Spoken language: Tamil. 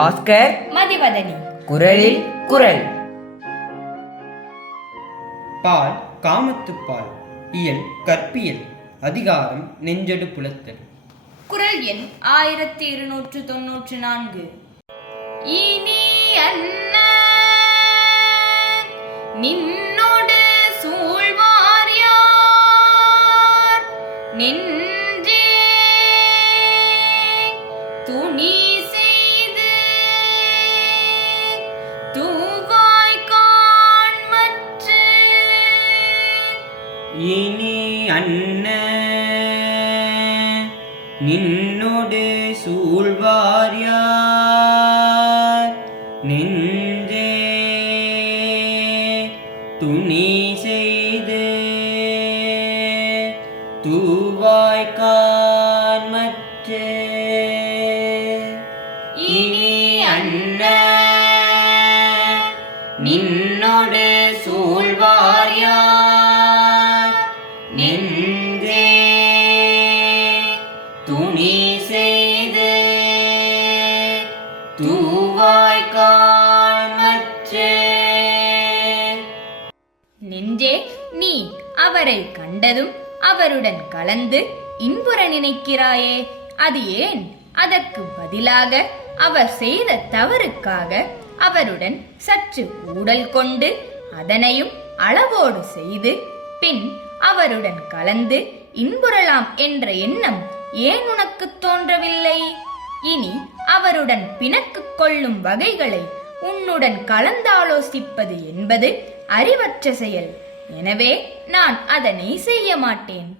பாஸ்கர் மதிவதனி. குரலில் குரல். பால் காமத்துப்பால் இயல் கற்பியல் அதிகாரம் நெஞ்சடு புலத்தல். குரல் எண் ஆயிரத்தி இருநூற்று தொன்னூற்று நான்கு. இனி அன்ன நின்னோடு சூழ்வார் யார்? நெஞ்சே துணி இனி அண்ண நின்னோடு சூழ்வார் நின்றே துணி செய்து தூவாய்க்கான் மற்றே நின்னொடு சூழ்வார் யார்? நெஞ்சே துணி செய்து தூவாய்க்கான் மற்றே நெஞ்சே நீ அவரை கண்டதும் அவருடன் கலந்து இன்புற நினைக்கிறாயே. அது ஏன்? அதற்கு பதிலாக அவர் செய்த தவறுக்காக அவருடன் சற்று ஊடல் கொண்டு அதனையும் அளவோடு செய்து பின் அவருடன் கலந்து இன்புறலாம் என்ற எண்ணம் ஏன் உனக்கு தோன்றவில்லை? இனி அவருடன் பிணக்கு கொள்ளும் வகைகளை உன்னுடன் கலந்தாலோசிப்பது என்பது அறிவற்ற செயல். எனவே நான் அதனை செய்ய மாட்டேன்.